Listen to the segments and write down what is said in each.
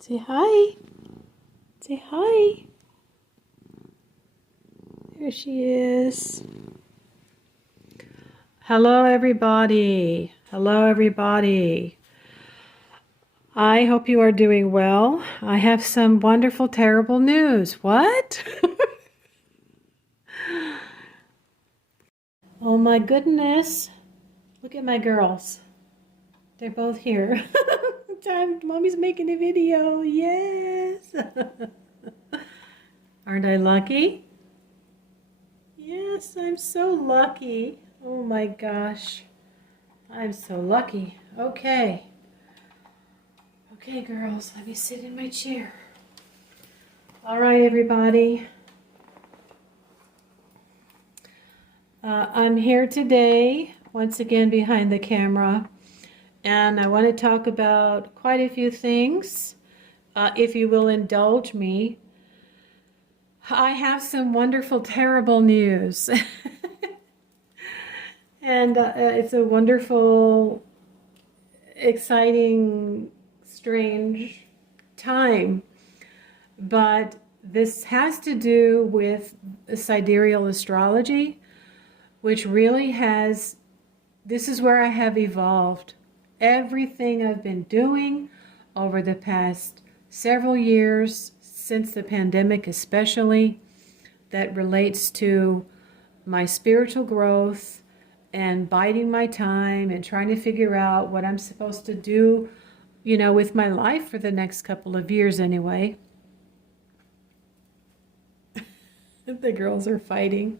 Say hi. Say hi. There she is. Hello, everybody. Hello, everybody. I hope you are doing well. I have some wonderful, terrible news. What? Oh my goodness. Look at my girls. They're both here. Mommy's making a video. Yes. Aren't I lucky? Yes, I'm so lucky. Oh my gosh. I'm so lucky. Okay. Okay, girls, let me sit in my chair. All right, everybody. I'm here today, once again behind the camera, and I want to talk about quite a few things. If you will indulge me, I have some wonderful, terrible news. And it's a wonderful, exciting, strange time. But this has to do with sidereal astrology, which really has, this is where I have evolved. Everything I've been doing over the past several years, since the pandemic especially, that relates to my spiritual growth and biding my time and trying to figure out what I'm supposed to do, with my life for the next couple of years anyway. The girls are fighting.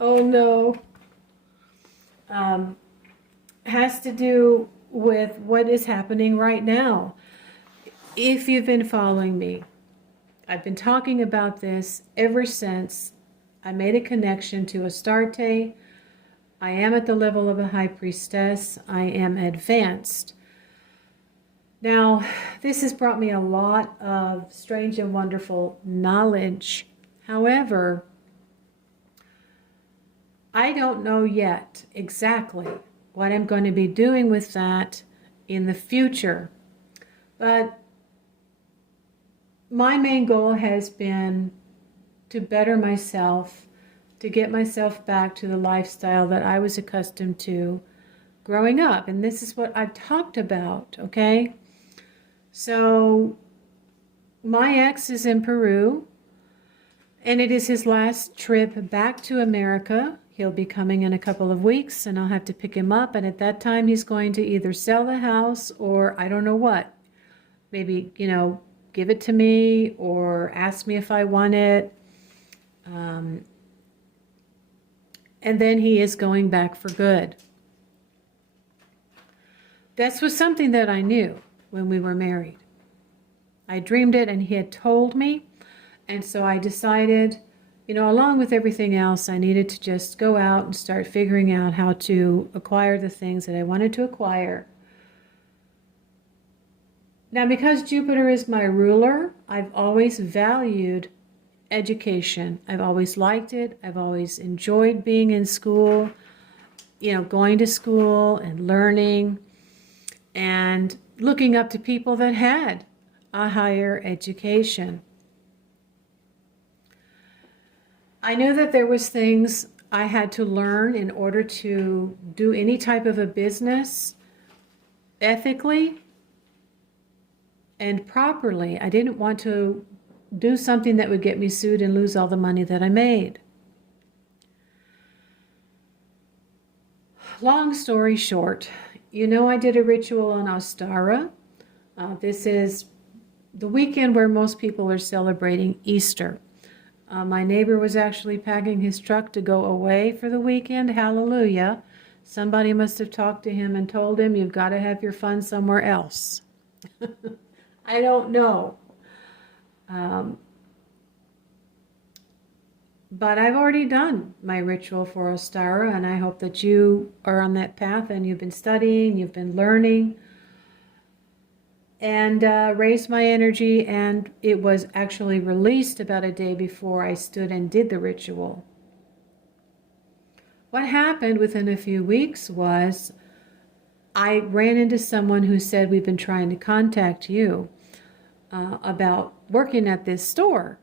Oh no. Has to do with what is happening right now. If you've been following me, I've been talking about this ever since I made a connection to Astarte. I am at the level of a high priestess. I am advanced. Now, this has brought me a lot of strange and wonderful knowledge. However, I don't know yet exactly what I'm going to be doing with that in the future. But my main goal has been to better myself, to get myself back to the lifestyle that I was accustomed to growing up. And this is what I've talked about, okay? So my ex is in Peru, and it is his last trip back to America. He'll be coming in a couple of weeks, and I'll have to pick him up. And at that time, he's going to either sell the house or I don't know what. Maybe, give it to me or ask me if I want it. And then he is going back for good. This was something that I knew when we were married. I dreamed it and he had told me. And so I decided, along with everything else, I needed to just go out and start figuring out how to acquire the things that I wanted to acquire. Now, because Jupiter is my ruler, I've always valued education. I've always liked it. I've always enjoyed being in school, going to school and learning and looking up to people that had a higher education. I knew that there was things I had to learn in order to do any type of a business ethically and properly. I didn't want to do something that would get me sued and lose all the money that I made. Long story short, I did a ritual on Ostara. This is the weekend where most people are celebrating Easter. My neighbor was actually packing his truck to go away for the weekend. Hallelujah. Somebody must have talked to him and told him, you've got to have your fun somewhere else. I don't know. But I've already done my ritual for Ostara, and I hope that you are on that path and you've been studying, you've been learning, and raised my energy, and it was actually released about a day before I stood and did the ritual. What happened within a few weeks was I ran into someone who said, we've been trying to contact you. about working at this store.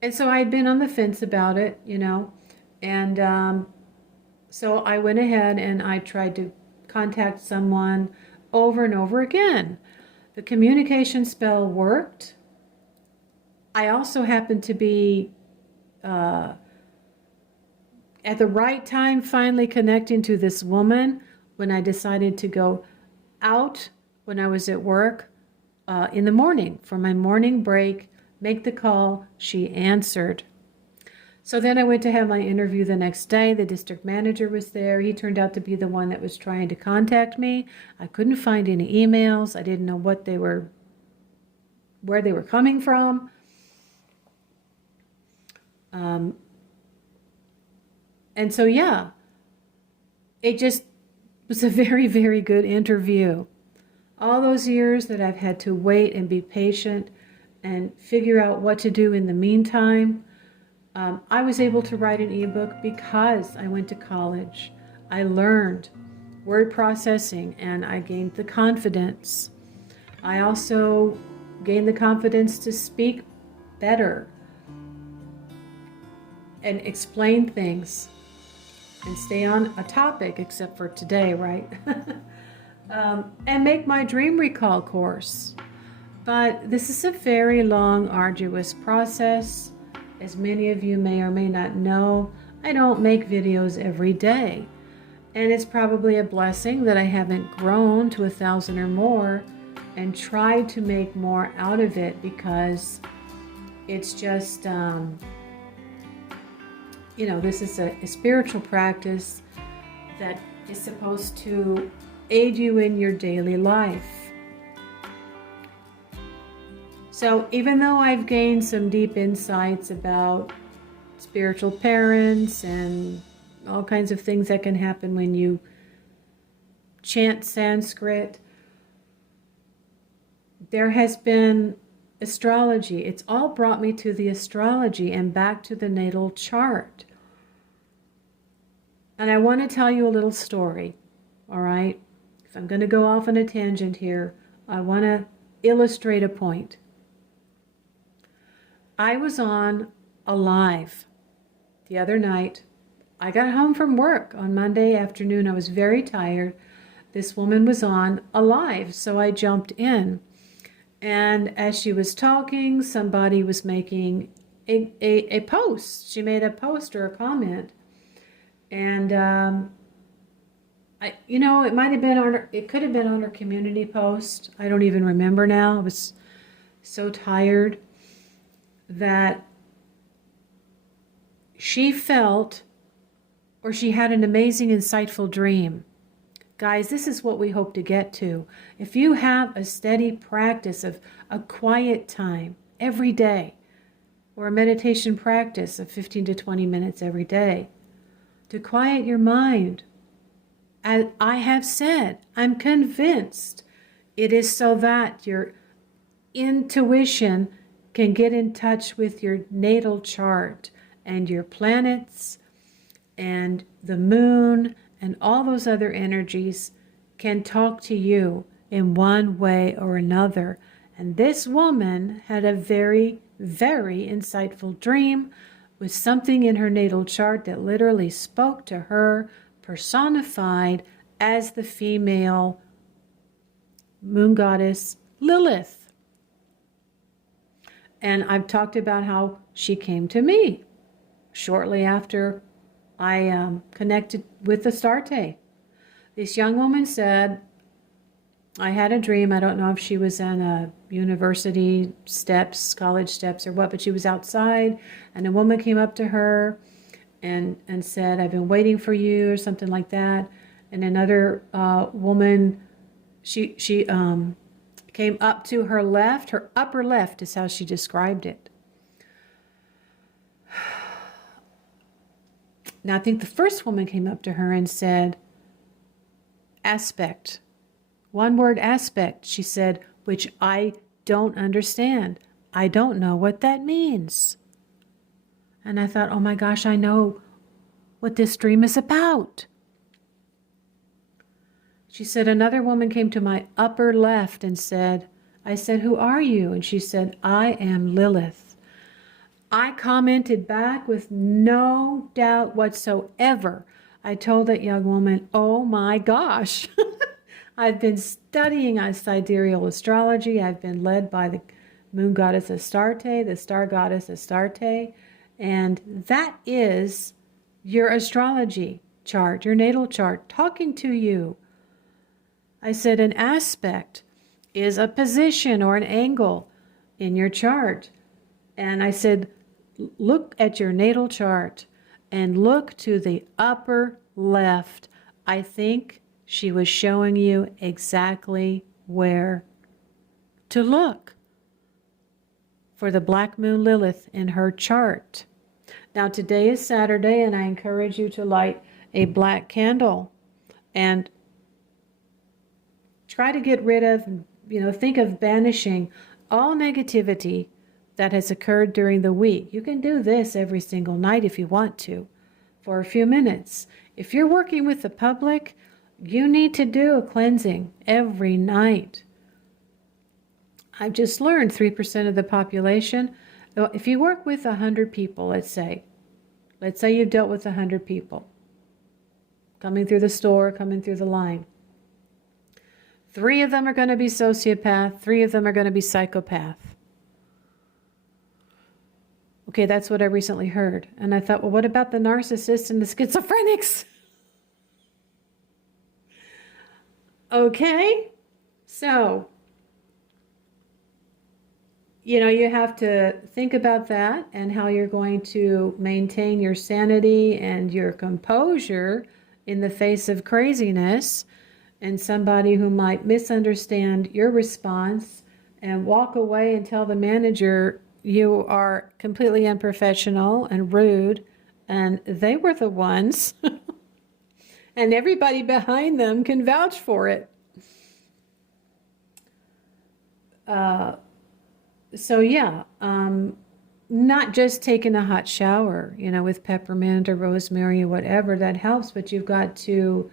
And so I had been on the fence about it, and so I went ahead and I tried to contact someone over and over again. The communication spell worked. I also happened to be at the right time finally connecting to this woman when I decided to go out when I was at work in the morning for my morning break, make the call. She answered. So then I went to have my interview the next day. The district manager was there. He turned out to be the one that was trying to contact me. I couldn't find any emails. I didn't know where they were coming from. And so, yeah, it just was a very, very good interview. All those years that I've had to wait and be patient and figure out what to do in the meantime, I was able to write an ebook because I went to college. I learned word processing and I gained the confidence. I also gained the confidence to speak better and explain things and stay on a topic, except for today, right? And make my dream recall course. But this is a very long, arduous process. As many of you may or may not know, I don't make videos every day. And it's probably a blessing that I haven't grown to 1,000 or more and tried to make more out of it, because it's just, this is a spiritual practice that is supposed to aid you in your daily life. So even though I've gained some deep insights about spiritual parents and all kinds of things that can happen when you chant Sanskrit, there has been astrology. It's all brought me to the astrology and back to the natal chart. And I want to tell you a little story, all right? If I'm going to go off on a tangent here, I want to illustrate a point. I was on a live the other night. I got home from work on Monday afternoon. I was very tired. This woman was on a live, so I jumped in. And as she was talking, somebody was making a post. She made a post or a comment. And it might have been it could have been on her community post. I don't even remember now. I was so tired that she felt, or she had an amazing, insightful dream. Guys, this is what we hope to get to. If you have a steady practice of a quiet time every day, or a meditation practice of 15 to 20 minutes every day, to quiet your mind, as I have said, I'm convinced it is so that your intuition can get in touch with your natal chart and your planets and the moon and all those other energies can talk to you in one way or another. And this woman had a very, very insightful dream with something in her natal chart that literally spoke to her, personified as the female moon goddess Lilith. And I've talked about how she came to me shortly after I connected with Astarte. This young woman said, I had a dream. I don't know if she was in a university steps, college steps or what, but she was outside and a woman came up to her and said, I've been waiting for you, or something like that. And another woman, she came up to her left, her upper left is how she described it. Now, I think the first woman came up to her and said, aspect. One word, aspect, she said, which I don't understand. I don't know what that means. And I thought, oh my gosh, I know what this dream is about. She said, another woman came to my upper left and said, I said, who are you? And she said, I am Lilith. I commented back with no doubt whatsoever. I told that young woman, oh my gosh, I've been studying sidereal astrology. I've been led by the moon goddess Astarte, the star goddess Astarte, and that is your astrology chart, your natal chart, talking to you. I said an aspect is a position or an angle in your chart. And I said, look at your natal chart and look to the upper left. I think she was showing you exactly where to look for the Black Moon Lilith in her chart. Now today is Saturday, and I encourage you to light a black candle and try to get rid of, think of banishing all negativity that has occurred during the week. You can do this every single night if you want to, for a few minutes. If you're working with the public, you need to do a cleansing every night. I've just learned 3% of the population, if you work with 100 people, let's say you've dealt with 100 people coming through the store, coming through the line. 3 of them are going to be sociopath, 3 of them are going to be psychopath. Okay, that's what I recently heard. And I thought, well, what about the narcissists and the schizophrenics? Okay, so, you have to think about that and how you're going to maintain your sanity and your composure in the face of craziness and somebody who might misunderstand your response and walk away and tell the manager you are completely unprofessional and rude, and they were the ones, and everybody behind them can vouch for it. So yeah, not just taking a hot shower, with peppermint or rosemary or whatever, that helps, but you've got to,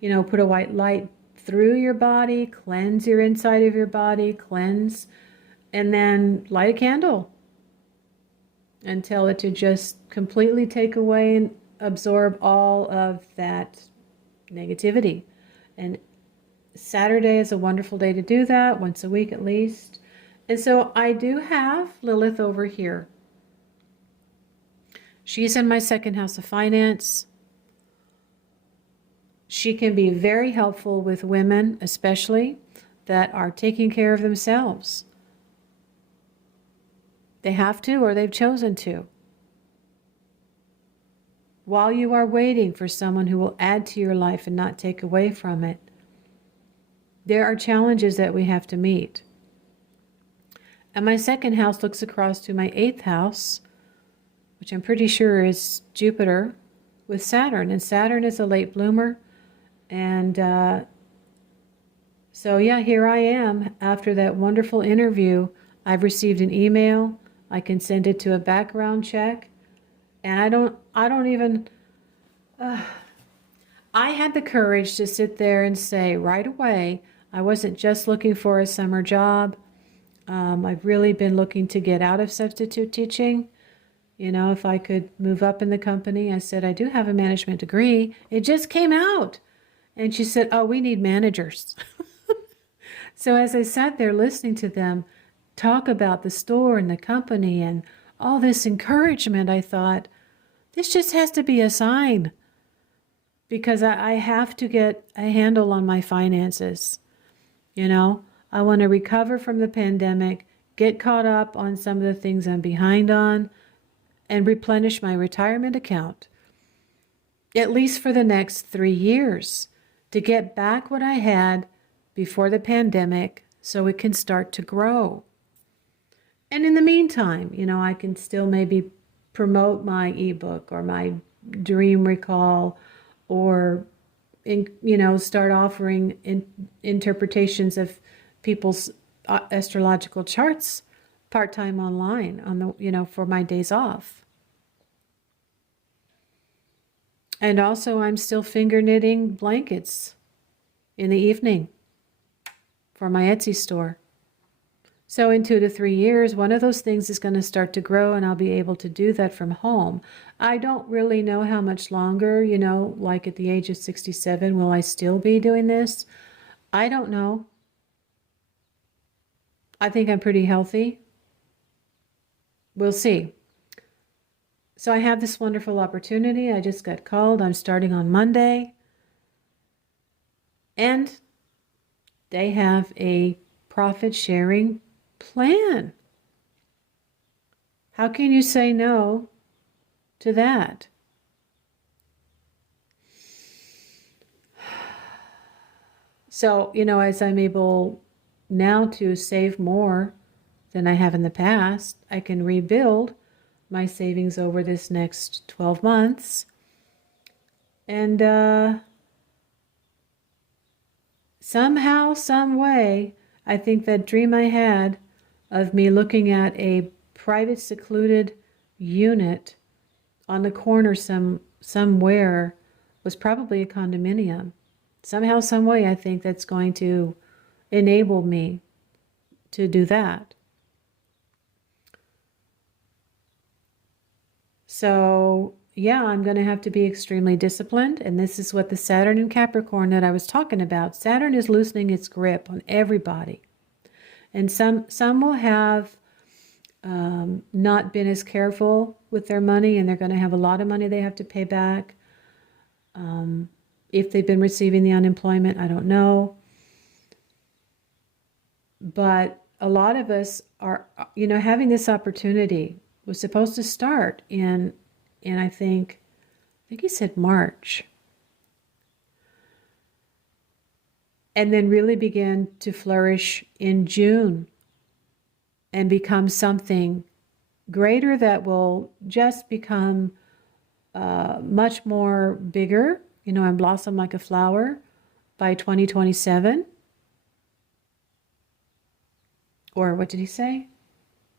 put a white light through your body, cleanse your inside of your body, cleanse, and then light a candle and tell it to just completely take away and absorb all of that negativity. And Saturday is a wonderful day to do that, once a week at least. And so I do have Lilith over here. She's in my second house of finance. She can be very helpful with women, especially, that are taking care of themselves. They have to, or they've chosen to. While you are waiting for someone who will add to your life and not take away from it, there are challenges that we have to meet. And my second house looks across to my 8th house, which I'm pretty sure is Jupiter with Saturn. And Saturn is a late bloomer. And so yeah, here I am after that wonderful interview. I've received an email. I can send it to a background check. And I don't even, I had the courage to sit there and say right away, I wasn't just looking for a summer job. I've really been looking to get out of substitute teaching. If I could move up in the company. I said, I do have a management degree. It just came out. And she said, oh, we need managers. So as I sat there listening to them talk about the store and the company and all this encouragement, I thought, this just has to be a sign, because I have to get a handle on my finances. I want to recover from the pandemic, get caught up on some of the things I'm behind on, and replenish my retirement account, at least for the next 3 years, to get back what I had before the pandemic so it can start to grow. And in the meantime, I can still maybe promote my ebook or my dream recall, or start offering interpretations of people's astrological charts part-time online on the for my days off. And also I'm still finger knitting blankets in the evening for my Etsy store. So in 2 to 3 years, one of those things is going to start to grow and I'll be able to do that from home. I don't really know how much longer, like at the age of 67, will I still be doing this? I don't know. I think I'm pretty healthy. We'll see. So I have this wonderful opportunity. I just got called. I'm starting on Monday. And they have a profit sharing plan. How can you say no to that? So, as I'm able now to save more than I have in the past, I can rebuild my savings over this next 12 months. And somehow, some way, I think that dream I had of me looking at a private secluded unit on the corner somewhere was probably a condominium. Somehow, some way, I think that's going to enable me to do that. So yeah, I'm going to have to be extremely disciplined. And this is what the Saturn in Capricorn that I was talking about. Saturn is loosening its grip on everybody. And some will have not been as careful with their money, and they're going to have a lot of money they have to pay back. If they've been receiving the unemployment, I don't know. But a lot of us are, having this opportunity was supposed to start in I think he said March. And then really begin to flourish in June and become something greater that will just become much more bigger, and blossom like a flower by 2027. Or what did he say?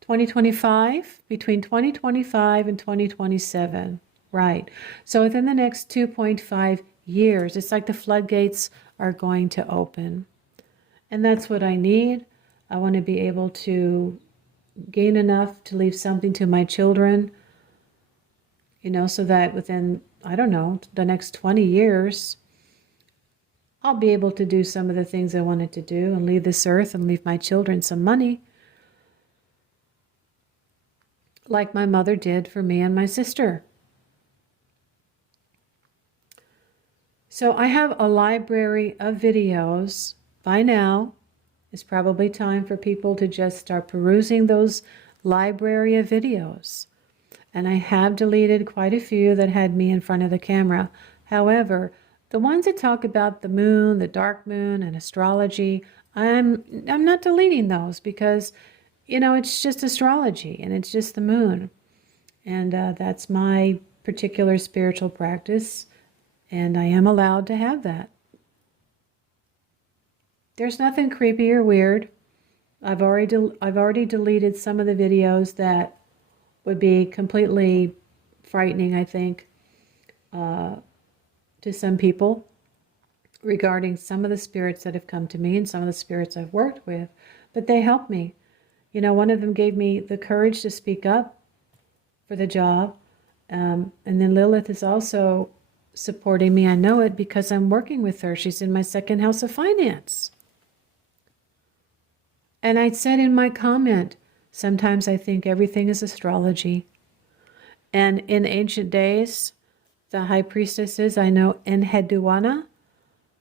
2025, between 2025 and 2027, right. So within the next 2.5 years, it's like the floodgates are going to open. And that's what I need. I want to be able to gain enough to leave something to my children, so that within, I don't know, the next 20 years, I'll be able to do some of the things I wanted to do and leave this earth and leave my children some money, like my mother did for me and my sister. So I have a library of videos. By now, it's probably time for people to just start perusing those library of videos. And I have deleted quite a few that had me in front of the camera. However, the ones that talk about the moon, the dark moon, and astrology, I'm not deleting those because it's just astrology and it's just the moon. And that's my particular spiritual practice. And I am allowed to have that. There's nothing creepy or weird. I've already deleted some of the videos that would be completely frightening, I think, to some people regarding some of the spirits that have come to me and some of the spirits I've worked with. But they help me. One of them gave me the courage to speak up for the job. And then Lilith is also supporting me. I know it because I'm working with her. She's in my second house of finance. And I said in my comment, sometimes I think everything is astrology. And in ancient days, the high priestesses, I know Enheduanna,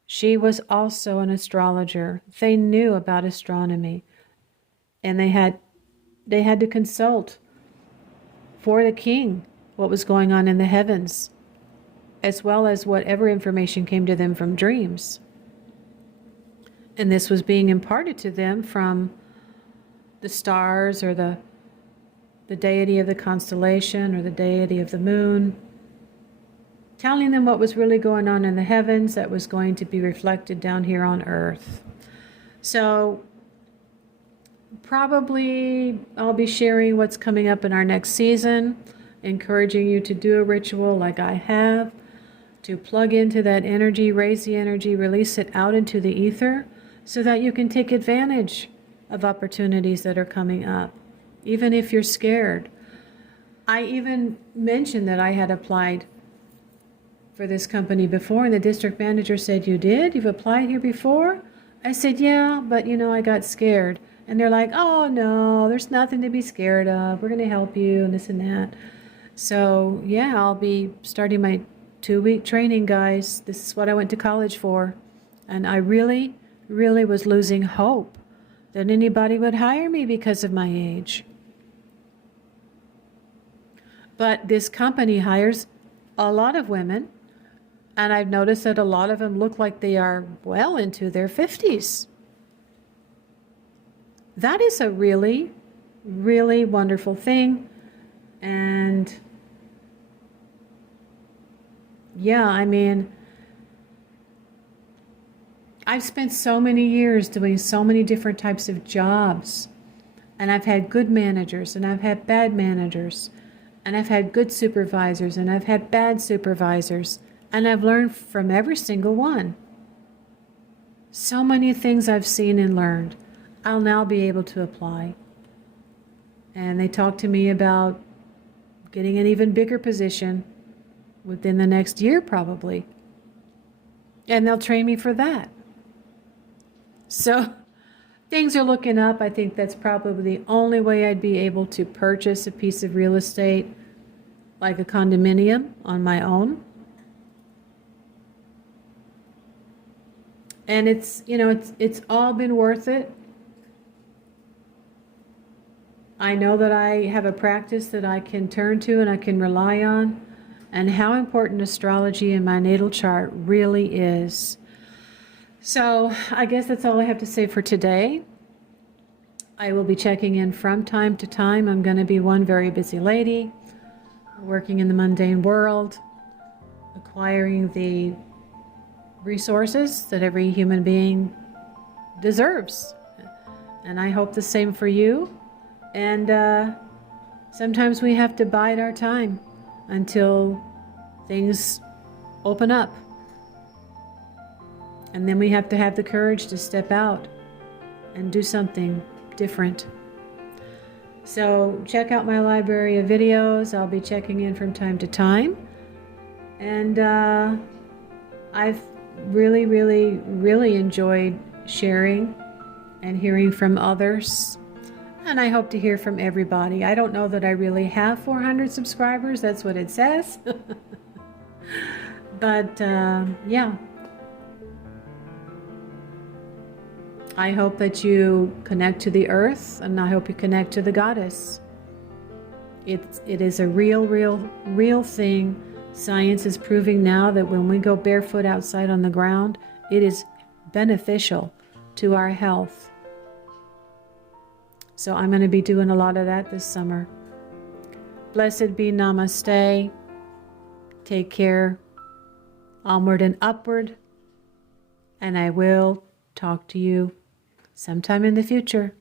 she was also an astrologer. They knew about astronomy. And they had to consult for the king what was going on in the heavens, as well as whatever information came to them from dreams. And this was being imparted to them from the stars or the deity of the constellation or the deity of the moon, telling them what was really going on in the heavens that was going to be reflected down here on earth. So probably I'll be sharing what's coming up in our next season, encouraging you to do a ritual like I have, to plug into that energy, raise the energy, release it out into the ether so that you can take advantage of opportunities that are coming up, even if you're scared. I even mentioned that I had applied for this company before, and the district manager said, "You did? You've applied here before?" I said, "Yeah, but I got scared." And they're like, "Oh no, there's nothing to be scared of. We're going to help you," and this and that. So yeah, I'll be starting my 2-week training, guys. This is what I went to college for. And I really, really was losing hope that anybody would hire me because of my age. But this company hires a lot of women, and I've noticed that a lot of them look like they are well into their 50s. That is a really, really wonderful thing. And yeah, I mean, I've spent so many years doing so many different types of jobs, and I've had good managers, and I've had bad managers, and I've had good supervisors, and I've had bad supervisors, and I've learned from every single one. So many things I've seen and learned, I'll now be able to apply. And they talked to me about getting an even bigger position within the next year, probably. And they'll train me for that. So things are looking up. I think that's probably the only way I'd be able to purchase a piece of real estate like a condominium on my own. And it's all been worth it. I know that I have a practice that I can turn to and I can rely on, and how important astrology in my natal chart really is. So I guess that's all I have to say for today. I will be checking in from time to time. I'm going to be one very busy lady, working in the mundane world, acquiring the resources that every human being deserves. And I hope the same for you. And sometimes we have to bide our time until things open up. And then we have to have the courage to step out and do something different. So check out my library of videos. I'll be checking in from time to time. And I've really, really, really enjoyed sharing and hearing from others. And I hope to hear from everybody. I don't know that I really have 400 subscribers. That's what it says. But yeah. I hope that you connect to the earth, and I hope you connect to the goddess. It is a real thing. Science is proving now that when we go barefoot outside on the ground, it is beneficial to our health. So I'm going to be doing a lot of that this summer. Blessed be, namaste. Take care. Onward and upward. And I will talk to you sometime in the future.